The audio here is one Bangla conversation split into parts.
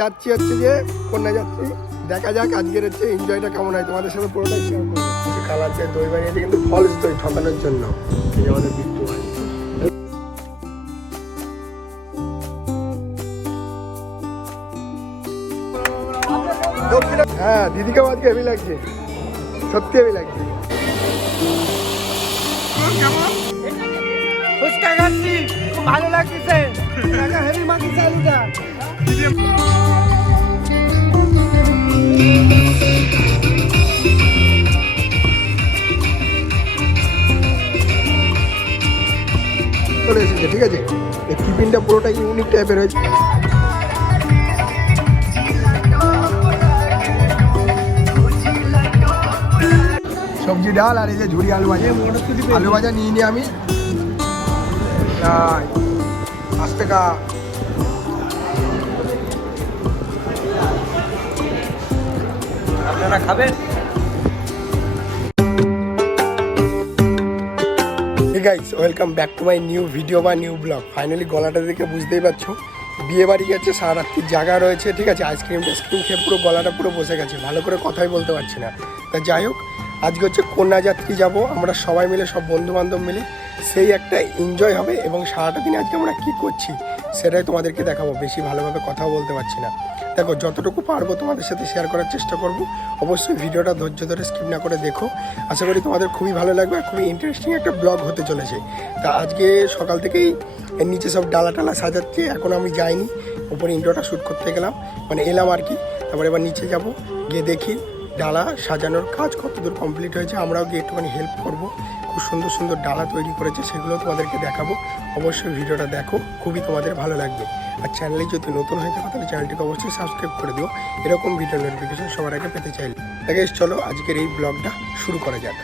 যাচ্ছি হচ্ছে যে কন্যা যাত্রী, দেখা যাক আজকের হচ্ছে এনজয়টা কেমন হয়, তোমাদের সাথে পুরোটাই শেয়ার করবো। কিছু কালার দিয়ে দই বানিয়েছে কিন্তু ফলস দই ঠকানোর জন্য, এই যে আমাদের বিট্টু ভাই। হ্যাঁ দিদিকে আজকে হেভি লাগছে, সত্যি হেভি লাগছে। ফুচকা খাচ্ছি, খুব ভালো লাগছে, হেভি মাখিছে আলুটা। চলে এসেছে, ঠিক আছে। এই টিফিনটা পুরোটা ইউনিক টাইপের হয়েছে। সবজি ডাল আর এই যে ঝুড়ি আলু ভাজা, আলু ভাজা নিয়ে নিই আমি 5 টাকা। আপনারা খাবেন? Guys welcome back to my new video বা নিউ ব্লগ। ফাইনালি গলাটা দেখে বুঝতেই পারছো বিয়ে বাড়ি গেছে, সারা রাত্রির জায়গা রয়েছে, ঠিক আছে। আইসক্রিম টাইসক্রিম খেয়ে পুরো গলাটা পুরো বসে গেছে, ভালো করে কথাই বলতে পারছি না। তা যাই হোক, আজকে হচ্ছে কন্যাযাত্রী যাব আমরা সবাই মিলে, সব বন্ধু বান্ধব মিলে, সেই একটা এনজয় হবে। এবং সারাটা দিন আজকে আমরা কী করছি সেটাই তোমাদেরকে দেখাবো, বেশি ভালোভাবে কথাও বলতে পারছি না। দেখো যতটুকু পারবো তোমাদের সাথে শেয়ার করার চেষ্টা করব। অবশ্যই ভিডিওটা ধৈর্য ধরে স্কিপ না করে দেখো, আশা করি তোমাদের খুবই ভালো লাগবে আর খুবই ইন্টারেস্টিং একটা ব্লগ হতে চলেছে। তা আজকে সকাল থেকেই এর নিচে সব ডালা টালা সাজাচ্ছে, এখন আমি যাইনি, উপরে ইন্ট্রোটা শ্যুট করতে গেলাম, মানে এলাম আর কি। তারপরে এবার নিচে যাব, গিয়ে দেখি ডালা সাজানোর কাজ কতদূর কমপ্লিট হয়েছে, আমরাও গিয়ে একটুখানি হেল্প করব। খুব সুন্দর সুন্দর ডালা তৈরি করেছে, সেগুলো তোমাদেরকে দেখাবো। অবশ্যই ভিডিওটা দেখো, খুবই তোমাদের ভালো লাগবে। আর চ্যানেলে যদি নতুন হয়ে থাকো তাহলে চ্যানেলটিকে অবশ্যই সাবস্ক্রাইব করে দিও, এরকম ভিডিও নোটিফিকেশন সবার আগে পেতে চাইলে। তাকে চলো আজকের এই ব্লগটা শুরু করা যাক।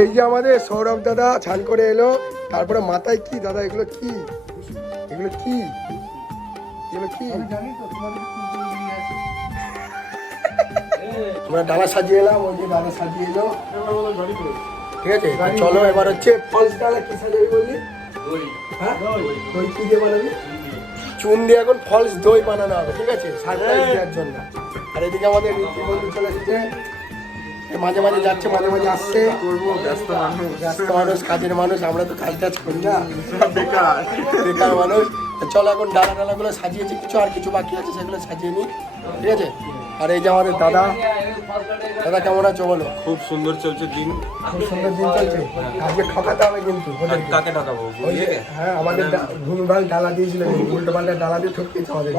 এই যে আমাদের সৌরভ দাদা ছান করে এলো, তারপরে মাথায় কি দাদা, এগুলো কি, এগুলো কি, এগুলো কি? আমরা ডালা সাজিয়ে এলাম, ওই যে দাদা সাজিয়ে এলো, ঠিক আছে। চলো এবার হচ্ছে ফলস ডালা কি সাজাবি বললি? হ্যাঁ দই কি দিয়ে বানাবি? চুন দিয়ে এখন ফলস দই বানানো হবে, ঠিক আছে, সারপ্রাইজ দেওয়ার জন্য। আর এদিকে আমাদের ঋষি বন্ধু চলে এসেছে, মাঝে মাঝে যাচ্ছে মাঝে মাঝে আসছে। ব্যস্ত মানুষ, কাজের মানুষ, আমরা তো কাজ টাজ করি না, বেকার মানুষ। চলো এখন ডালা ডালাগুলো সাজিয়েছি, কিছু আর কিছু বাকি আছে সেগুলো সাজিয়ে নিই, ঠিক আছে। আর এই যে আমাদের দাদা, দাদা কেমন আছো বলো? খুব সুন্দর চলছে দিন, খুব সুন্দর দিন চলছে। আজকে ঠকাতে হবে কিন্তু। কাকে ঠকাবো? হ্যাঁ আমাদের ভুলভাল ডালা দিয়েছিল, উল্টো পাল্টা ডালা দিয়ে ঠকিয়েছে আমাদের।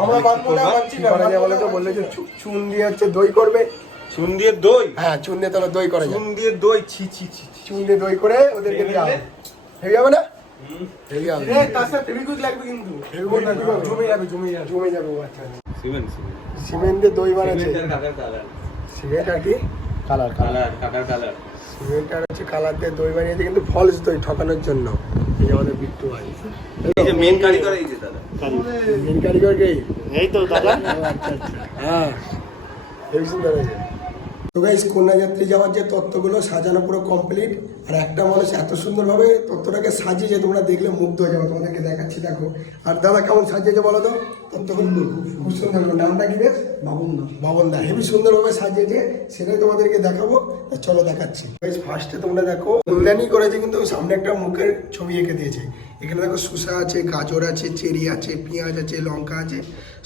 বলে তো বললে যে চুন দিয়ে হচ্ছে দই করবে। চুন দিয়ে দই? হ্যাঁ চুন দিয়ে তাহলে দই করে, চুন দিয়ে দই, ছি ছি ছি, চুন দিয়ে দই করে ওদেরকে দেওয়া হবে। হেভি হবে না? হেভি হবে। তার সাথে ফেভিকুইক লাগবে কিন্তু, জমে যাবে, জমে যাবে, জমে যাবে। আচ্ছা সিমেন্ট সিমেন্ট দিয়ে দই বানাচ্ছে। কালার সিমেন্ট আর কি কালার, কালার সিমেন্ট আর হচ্ছে কালার দিয়ে দই বানিয়েছে কিন্তু ফলস দই ঠকানোর জন্য। এই যে আমাদের বিট্টু ভাই, এই যে মেন কারিগর, এই যে দাদা মেন কারিগর কে? এই তো দাদা। আচ্ছা আচ্ছা, হ্যাঁ হেভি সুন্দর হয়েছে। তো গাইস কন্যাযাত্রী যাওয়ার যে তত্ত্বগুলো সাজানো পুরো কমপ্লিট, আর একটা মানুষ এত সুন্দরভাবে তত্ত্বটাকে সাজিয়েছে, তোমরা দেখলে মুগ্ধ হয়ে যাবে। তোমাদেরকে দেখাচ্ছি, দেখো। আর দাদা কেমন সাজিয়েছে বলো তো তত্ত্বগুলো? খুব সুন্দর। নামটা কি বেশ? বাবন দা হেভি সুন্দরভাবে সাজিয়েছে, সেটাই তোমাদেরকে দেখাবো। চলো দেখাচ্ছি। গাইস ফার্স্টে তোমরা দেখো ফুলদানি করেছে, কিন্তু সামনে একটা মুখের ছবি এঁকে দিয়েছে। এখানে দেখো শসা আছে, গাজর আছে, চেরি আছে, পেঁয়াজ আছে, লঙ্কা আছে,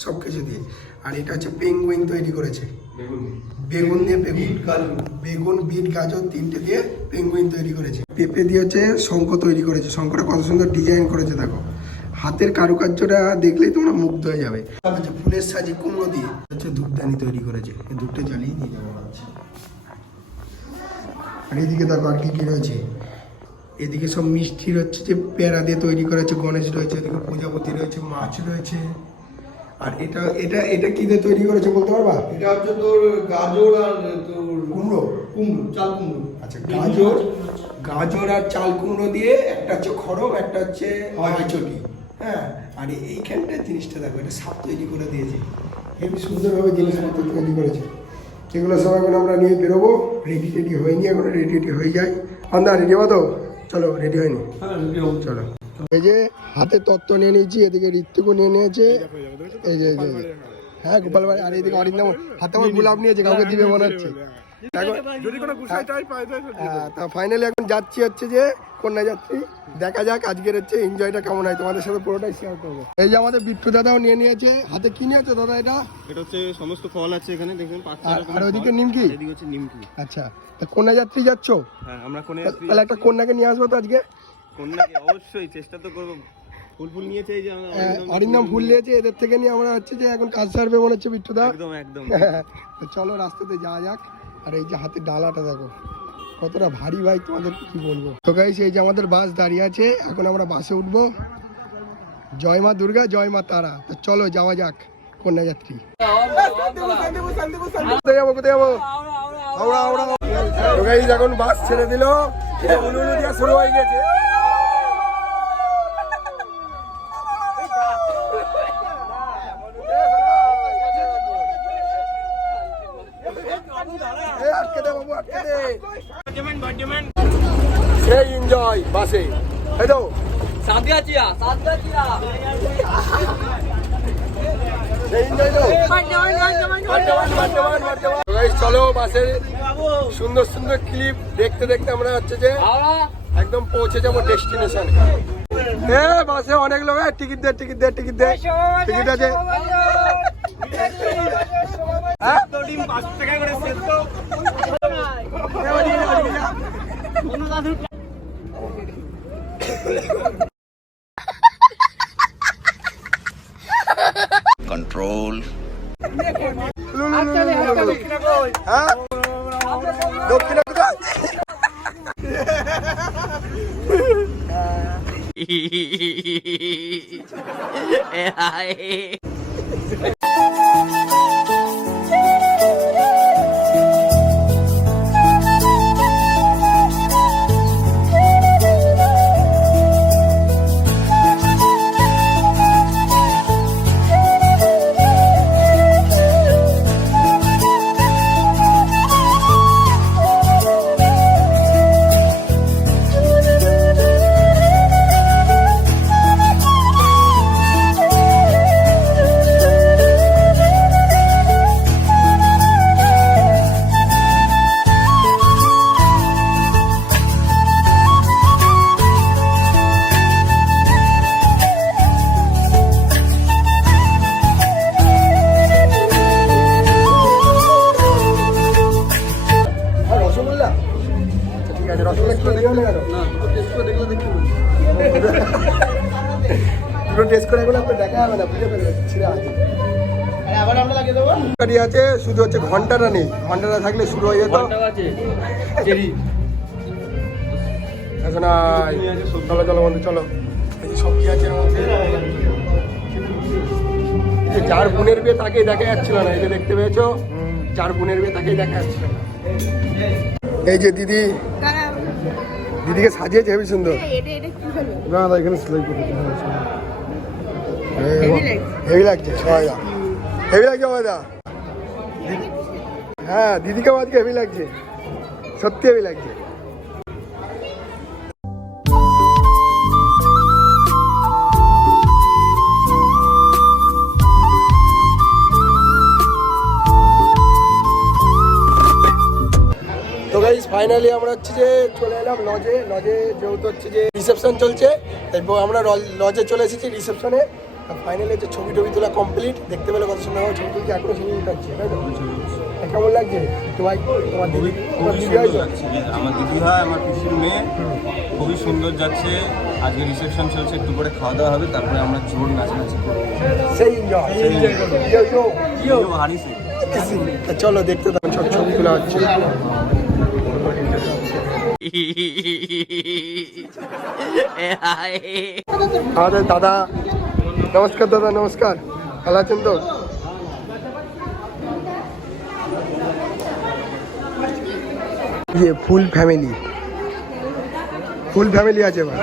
সব কিছু দিয়ে। আর এটা হচ্ছে পেঙ্গুইন তৈরি করেছে, বেগুন দিয়ে, বেগুন বিট গাজর তিনটে দিয়ে পেঙ্গুইন তৈরি করেছে। পেঁপে দিয়ে হচ্ছে শঙ্খ তৈরি করেছে, শঙ্খটা কত সুন্দর ডিজাইন করেছে দেখো। হাতের কারুকার্যটা দেখলেই তোমরা মুগ্ধ হয়ে যাবে। হচ্ছে ফুলের সাজি কুমড়ো দিয়ে হচ্ছে ধূপদানি তৈরি করেছে, এই ধূপটা জ্বালিয়ে নিয়ে যাবো ভাবছি। আর এদিকে দেখো আর কি কি রয়েছে, এদিকে সব মিষ্টি হচ্ছে যে পেয়ারা দিয়ে তৈরি করেছে, গণেশ রয়েছে, এদিকে প্রজাপতি রয়েছে, মাছ রয়েছে। আর এটা এটা এটা কি দিয়ে তৈরি করেছে বলতে পারবা? এটা হচ্ছে তোর গাজর আর তোর কুমড়ো। কুমড়ো, চাল কুমড়ো। আচ্ছা, গাজর আর চাল কুমড়ো দিয়ে, একটা হচ্ছে খড়ম, একটা হচ্ছে হয়চটি। হ্যাঁ, আর এইখানটার জিনিসটা দেখো, এটা সাপ তৈরি করে দিয়েছে, হেবি সুন্দরভাবে জিনিসপত্র তৈরি করেছে। এগুলো সব এখন আমরা নিয়ে বেরোবো, রেডি টেডি হয়নি, এখন রেডি টেডি হয়ে যায়। আমরা রেডি হবো তো? চলো, রেডি হয়নি, চলো। এই যে হাতে তত্ত্ব নিয়ে নিয়েছি, এদিকে ঋত্বিকও নিয়ে নিয়েছে, এই যে এই যে হ্যাঁ গোপাল ভাই, আর এইদিকে অরিন্দম হাতে আমার গোলাপ নিয়েছে, কাউকে দিবে মনে হচ্ছে। তা ফাইনালি এখন যাচ্ছি হচ্ছে যে কন্যা যাত্রী, দেখা যাক আজকের হচ্ছে এনজয়টা কেমন হয়, তোমাদের সাথে পুরোটাই শেয়ার করবো। এই যে আমাদের বিট্টু দাদাও নিয়ে নিয়েছে, হাতে কি নিয়েছে দাদা? এটা হচ্ছে সমস্ত ফল আছে এখানে দেখবেন, আর ওইদিকে নিমকি। এদিকে হচ্ছে নিমকি। আচ্ছা, তা কন্যা যাত্রী যাচ্ছ? হ্যাঁ, আমরা কোনে যাত্রী। তাহলে একটা কন্যাকে নিয়ে আসবো তো আজকে। কন্যাকে অবশ্যই চেষ্টা তো করব। ফুল নিয়েছে, এই যে অরিন্দম ফুল নিয়েছে, এদের থেকে নিয়ে আমরা হচ্ছে যে এখন কাজ সারবে মনে হচ্ছে বিট্টু দা। একদম একদম। তো চলো রাস্তাতে যাওয়া যাক। আর এই যে হাতে ডালাটা দেখো কতটা ভারী ভাই, তোমাদের কি বলবো। তো গাইস, এই যে আমাদের বাস দাঁড়িয়ে আছে, এখন আমরা বাসে উঠবো। জয় মা দুর্গা, জয় মা তারা। তো চলো যাওয়া যাক কন্যা যাত্রী। কোথায় যাবো, কোথায় যাবো? হাওড়া, হাওড়া। তো গাইস, এখন বাস ছেড়ে দিল, উলু উলু দিয়া শুরু হয়ে গেছে। সেই এনজয় বাসে, এই তো চলো বাসে সুন্দর সুন্দর ক্লিপ দেখতে দেখতে আমরা হচ্ছে যে একদম পৌঁছে যাবো ডেস্টিনেশনে। বাসে অনেক লোক, টিকিট দে টিকিট দে টিকিট দে, টিকিট আছে। Control. দক্ষিণে কোথায়? রসগোল্লা, ঠিক আছে, রসগোল্লা একটু দেখো না কেন? পুরো টেস্ট করে এগুলো আপনার দেখা যাবে না, বুঝে ফেলবে ছিঁড়ে আছে। গাড়ি আছে, শুধু হচ্ছে ঘন্টাটা নেই, ঘন্টাটা থাকলে শুরু হয়ে যেত। এখন চলো চলো বন্ধু চলো। এই যে সবজি আছে এর মধ্যে, এই যে যার বোনের বিয়ে তাকেই দেখা যাচ্ছিল না, এই যে দেখতে পেয়েছো, যার বোনের বিয়ে তাকেই দেখা যাচ্ছিল না। এই যে দিদি, দিদিকে সাজিয়েছে হেবি সুন্দর। না না, এখানে সেলাই করে হেভি লাগছে, সবাইদা হেভি লাগছে সবাইদা। হ্যাঁ, দিদিকে আজকে হেভি লাগছে, সত্যি হেভি লাগছে। তো গাইস, ফাইনালি আমরা হচ্ছে যে চলে এলাম লজে। লজে যেহেতু হচ্ছে যে রিসেপশন চলছে, তারপর আমরা লজে চলে এসেছি রিসেপশনে। ফাইনালি হচ্ছে ছবি টবি তোলা কমপ্লিট। দেখতে পেলে কত সুন্দর ছবি তুলছি, এখনো ছবি উঠাচ্ছি, তাই তো? কেমন লাগছে তো ভাই? তোমার দিদি, তোমার দিদি হয় তো? আমার দিদি হয়, আমার পিসির মেয়ে। খুবই সুন্দর যাচ্ছে। আজকে রিসেপশন চলছে, একটু করে খাওয়া দাওয়া হবে, তারপরে আমরা জোর নাচানাচি করবো। সেই এনজয় হারিস চলো দেখতে থাকুন, সব ছবিগুলো হচ্ছে। আমাদের দাদা, নমস্কার দাদা, নমস্কার, ভালো আছেন তো? ফুল ফ্যামিলি আছে এবার।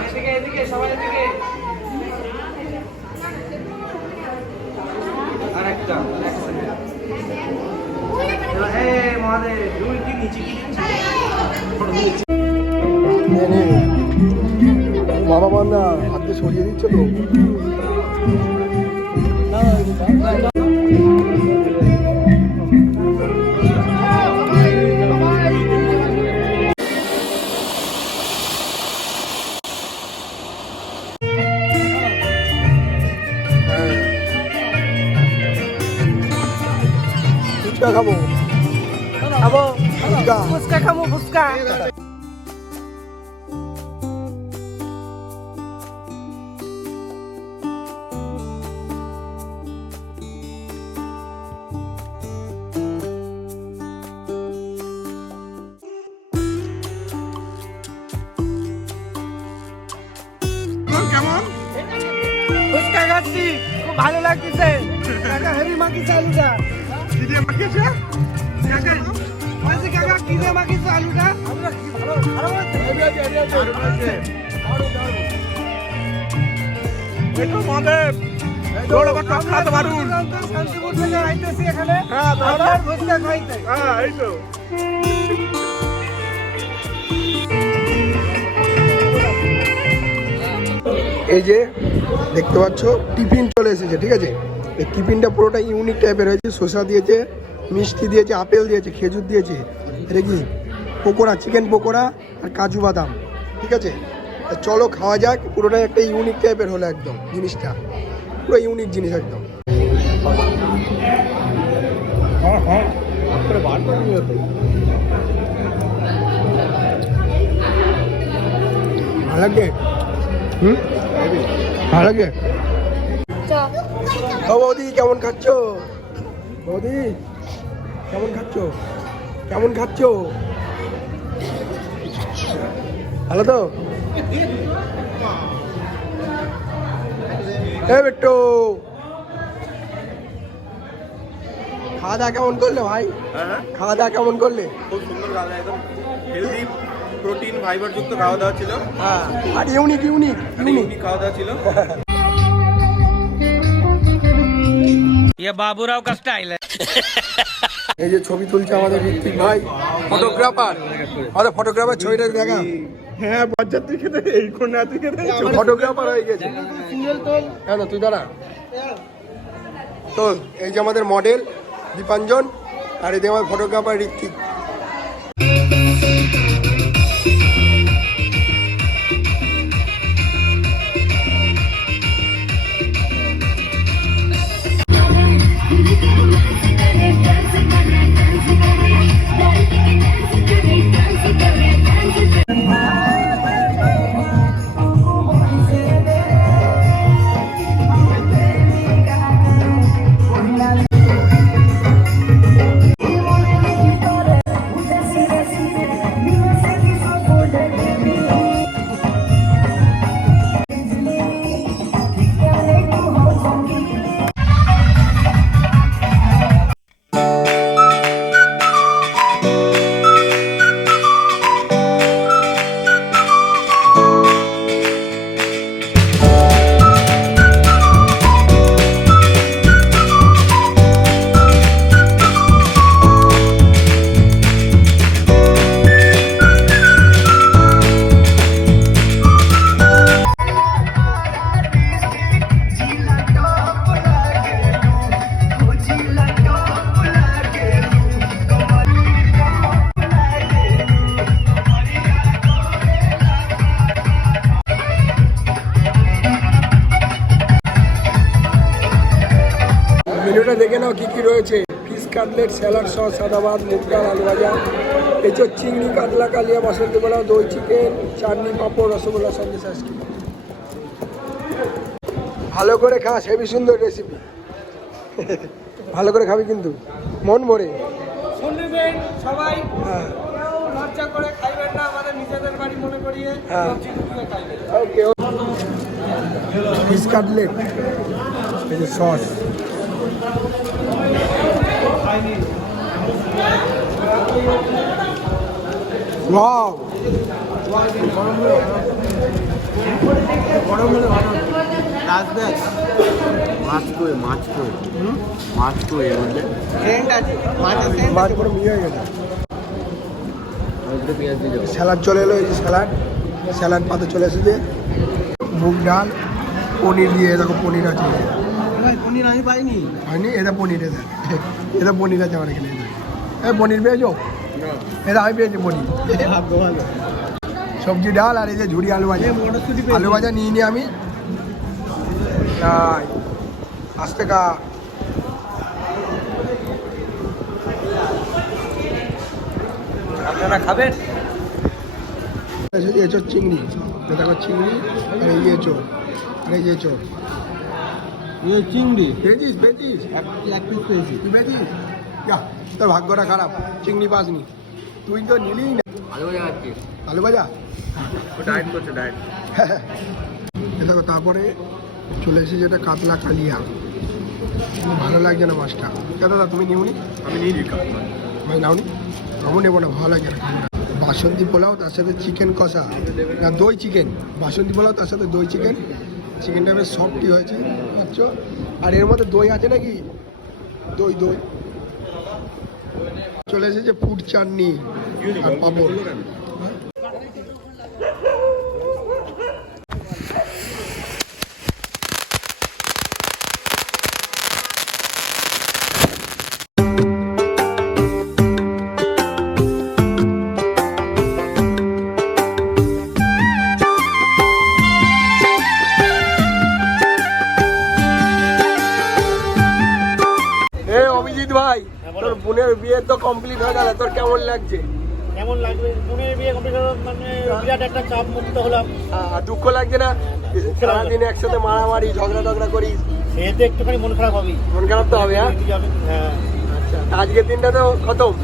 বাবা মা না হাতে সরিয়ে দিচ্ছে তো। ফুচকা খাবো, ফুচকা খাবো, ফুচকা। কেমন ফুচকা খাচ্ছি, খুব ভালো লাগতেছে। কাকা হেভি মাখিয়েছে আলুটা। কি দিয়ে মাখিয়েছে কাকা? কি দিয়ে মাখিয়েছে আলুটা? শান্তিপুর থেকে আইতেছি এখানে ফুচকা খাইতে। এই যে দেখতে পাচ্ছ টিফিন চলে এসেছে, ঠিক আছে? এই টিফিনটা পুরোটা ইউনিক টাইপের হয়েছে। শসা দিয়েছে, মিষ্টি দিয়েছে, আপেল দিয়েছে, খেজুর দিয়েছে। এটা কি পকোড়া, চিকেন পকোড়া আর কাজু বাদাম, ঠিক আছে? চলো খাওয়া যাক। পুরোটাই একটা ইউনিক টাইপের হলো একদম জিনিসটা, পুরো ইউনিক জিনিস একদম। ভালো লাগে? ভালো লাগে? ও বৌদি কেমন খাচ্ছ? বৌদি কেমন খাচ্ছ? কেমন খাচ্ছ? ভালো তো? এ বেটো, খাওয়া দাওয়া কেমন করলে ভাই? খাওয়া দাওয়া কেমন করলে? খুব সুন্দর খাওয়া দাওয়া, একদম হেলদি, প্রোটিন, ফাইবার যুক্ত খাওয়া দাওয়া ছিল। হ্যাঁ, আর ইউনিক খাওয়া দাওয়া ছিল। ये बाबूराव का स्टाइल है। এই যে ছবি তুলছে আমাদের ঋত্বিক ভাই, ফটোগ্রাফার। আরে ফটোগ্রাফার, ছবিটা দেখা। হ্যাঁ, বরযাত্রী খেতে এই কোন নাতি খেতে ফটোগ্রাফার হয়ে গেছে। কেন তুই দাঁড়া তো। এই যে আমাদের মডেল দীপাঞ্জন, আর এই যে আমার ফটোগ্রাফার ঋত্বিক। মেনুটা দেখে নাও কি কি রয়েছে। ফিশ কাটলেট, স্যালাড সস, সাদা ভাত, মুগ ডাল, আলু ভাজা, এঁচোড় চিংড়ি কাতলা কালিয়া বাসন্তী পোলাও দই চিকেন চাটনি পাঁপড় রসগোল্লা সন্দেশ আইসক্রিম। ভালো করে খাস, হেবি সুন্দর রেসিপি। ভালো করে খাবি কিন্তু মন ভরে শুনবেন সবাই। হ্যাঁ লজ্জা করে খাইবেন না, আমাদের নিজেদের বাড়ি মনে করিয়ে। হ্যাঁ ওকে। ফিশ কাটলেট, এই যে সস, ওয়াও গরম হলে ভালো। মাছ পুরো মিয়ে হয়ে গেছে। স্যালাড চলে এলো, এই যে স্যালাড পাতে চলে এসেছে। মুগ ডাল পনির দিয়ে, দেখো পনির আছে। পনির আমি পাইনি। হয়নি? এটা পনির, এটা পনির আছে আমার এখানে। এই পনির পেয়েছো? এটা আমি পেয়েছি পনির। সবজি ডাল আর এই যে ঝুড়ি আলু ভাজা। আলু ভাজা নিয়ে নিই আমি। আস্তে কা আপনারা খাবেন? এঁচোড় চিংড়ি, দেখো চিংড়ি আর এই এঁচোড় আর এই এঁচোড়। চিংড়ি পেয়েছিস? পেয়েছিস? এক পিস পেয়েছি। তুই পেয়েছিস? যা, তোর ভাগ্যটা খারাপ, চিংড়ি পাসনি। তুই তো নিলি না। আলু ভাজা ডায়েট করছে, ডায়েট। দেখো তারপরে চলে এসেছে যেটা কাতলা কালিয়া। কিন্তু ভালো লাগছে না মাছটা। দাদা তুমি নিউনি? আমি নিয়ে নিই। ভাই নাওনি? আমি নেবো না, ভালো লাগে না। বাসন্তী পোলাও তার সাথে চিকেন কষা, না দই চিকেন। বাসন্তী পোলাও তার সাথে দই চিকেন। চিকেনটা বেশ সফটই হয়েছে আচ্ছা। আর এর মধ্যে দই আছে নাকি? দই চলে এসেছে ফুড চাটনি আর পাঁপড়। অভিজিৎ ভাই, তোর বোনের বিয়ে তো কমপ্লিট হয়ে গেল, তোর কেমন লাগছে? কেমন লাগবে? বোনের বিয়ে কমপ্লিট হলো মানে বিরাট একটা চাপ মুক্ত হলাম। দুঃখ লাগছে না? সারাদিন একসাথে মারামারি ঝগড়া করিস, এতে একটুখানি মন খারাপ হবেই। মন খারাপ তো হবে। হ্যাঁ আচ্ছা, আজকের দিনটা তো খতম।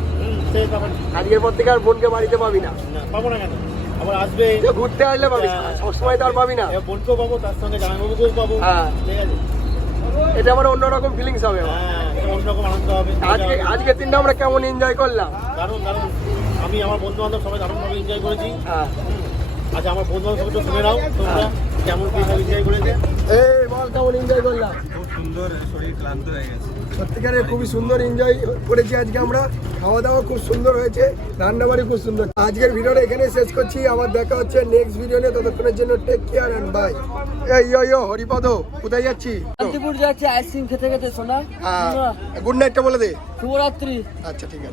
সেই তখন আজকের পর থেকে আর বোনকে বাড়িতে পাবি না। পাবো না কেন? আবার আসবে ঘুরতে আসলে পাবি, সবসময় তো আর পাবি না। বোনকেও পাবো, তার সঙ্গে জামাইবাবুকেও পাবো। হ্যাঁ ঠিক আছে, এটা আমার অন্যরকম ফিলিংস হবে। হ্যাঁ এটা অন্যরকম আনন্দ হবে। আজকের দিনটা আমরা কেমন এনজয় করলাম। দারুণ দারুণ। আমি আমার বন্ধু বান্ধব সবাই দারুণভাবে এনজয় করেছি। হ্যাঁ আচ্ছা আমার বন্ধু বান্ধব সবাই তো শুনে নাও তোমরা কেমন কি এনজয় করেছে। এই বল কেমন এনজয় করলাম? খুব সুন্দর, শরীর ক্লান্ত হয়ে গেছে। সত্যিকারের খুবই সুন্দর এনজয় করেছি আজকে আমরা। খাওয়া দাওয়া খুব সুন্দর হয়েছে, রান্নাবাড়ি খুব সুন্দর। আজকের ভিডিওটা এখানে শেষ করছি, আবার দেখা হচ্ছে নেক্সট ভিডিও নিয়ে। ততক্ষণের জন্য টেক কেয়ার অ্যান্ড বাই। ইয়ো হরিপদ, কোথায় যাচ্ছি? শান্তিপুর যাচ্ছি আইসক্রিম খেতে খেতে। শোনা, গুড নাইটটা বলে দে। শুভরাত্রি। আচ্ছা ঠিক আছে।